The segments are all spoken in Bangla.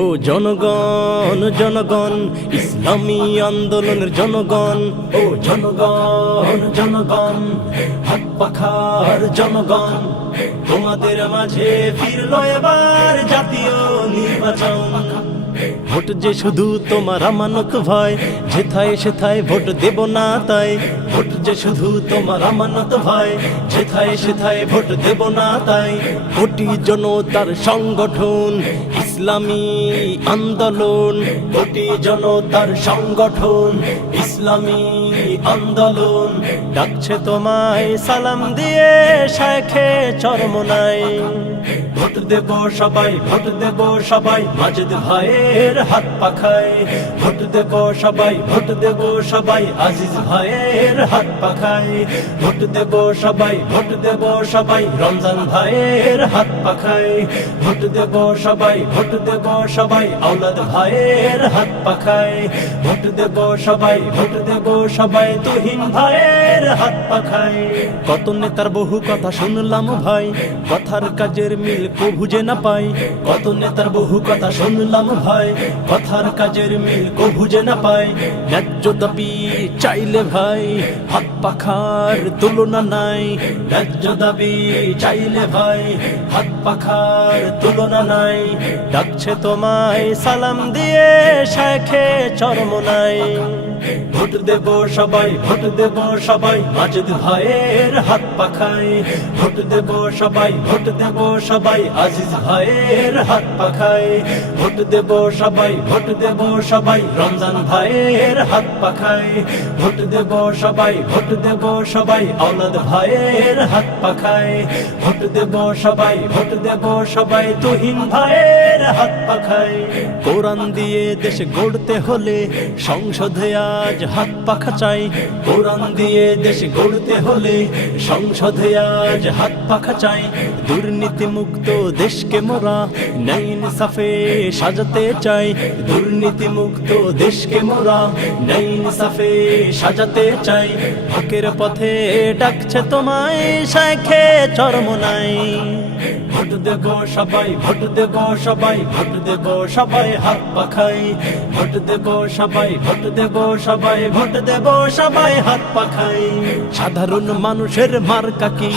ও জনগণ জনগণ, ইসলামী আন্দোলনের জনগণ। ও জনগণ জনগণ, হাত পাখার জনগণ, তোমাদের মাঝে ফিরলো এবার জাতীয় নির্বাচন। ভোট যে শুধু তোমার আমানত ভাই, যেথায় সেথায় ভোট দেব না তাই। ভোট যে শুধু তোমার আমানত ভাই, যেথায় সেথায় ভোট দেব না তাই। কোটি জনতার সংগঠন ইসলামী আন্দোলন, কোটি জনতার সংগঠন ইসলামী আন্দোলন, ডাকছে তোমায় সালাম দিয়ে শাইখে চরমনাই। ভোট দেব সবাই, ভোট দেব সবাই, মাজেদ ভাইয়ের হাত পাখায়। ভোট দেব সবাই, ভোট দেব সবাই, আজিজ ভাইয়ের হাত পাখায়। ভোট দেব সবাই, ভোট দেব সবাই, রমজান ভাইয়ের হাত পাখায়। ভোট দেব সবাই, ভোট দেব সবাই, আওলাদ ভাইয়ের হাত পাখায়। ভোট দেব সবাই, ভোট দেব সবাই, তুহিন ভাইয়ের হাত পাখায়। কত নেতার বহু কথা শুনলাম ভাই, কথার কাজের মিল কভু যে না পাই। কত নেতার বহু কথা শুনলাম ভাই, কথার কাজের মিল কভু যে না পাই। ন্যায্য দাবি চাইলে ভাই হাত পাখার তুলনা নাই। ন্যায্য দাবি চাইলে ভাই হাত পাখার তুলনা নাই। ডাকছে তোমায় সালাম দিয়ে শাইখে চরমনাই। ভোট দেব সবাই, ভোট দেব সবাই, মাজেদ ভাইয়ের হাত পাখায়। ভোট দেব সবাই, ভোট দেব সবাই, আজিজ ভাইয়ের হাত পাখায়। ভোট দেব সবাই, ভোট দেব সবাই, রমজান ভাইয়ের হাত পাখায়। ভোট দেব সবাই, ভোট দেব সবাই, আওলাদ ভাইয়ের হাত পাখায়। ভোট দেব সবাই, ভোট দেব সবাই, তুহিন ভাইয়ের হাত পাখায়। কোরআন দিয়ে দেশ গড়তে হলে সংসদে আজ হাত পাখা চাই। কোরআন দিয়ে দেশ গড়তে হলে সংসদে আজ হাত পাখা চাই। দুর্নীতি মুক্ত দেশকে মোরা ন্যায় ইনসাফে সাজাতে চাই। দুর্নীতি মুক্ত দেশকে মোরা ন্যায় ইনসাফে সাজাতে চাই। হকের পথে ডাকছে তোমায় শাইখে চরমনাই। ভোট দেব সবাই, ভোট দেব সবাই, ভোট দেব সবাই, হাত পাখায়। ভোট দেব সবাই, ভোট দেব সবাই, ভোট দেব সবাই, হাত পাখায়। সাধারণ মানুষের মার্কা কি?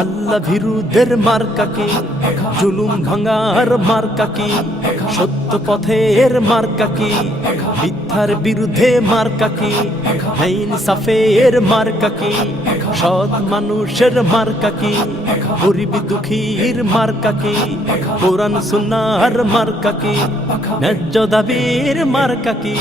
আল্লাহ ভীরুদের মার্কা কি? জুলুম ভাঙার মার্কা কি? সত্য পথের মার্কা কি? মিথ্যার বিরুদ্ধে মার্কা কি? ইনসাফের মার্কা কি? সৎ মানুষের মার্কা কি? গরিব দুঃখীর মার্কা কি? কোরআন সুন্নাহর মার্কা কি? ন্যায্য দাবির মার্কা কি?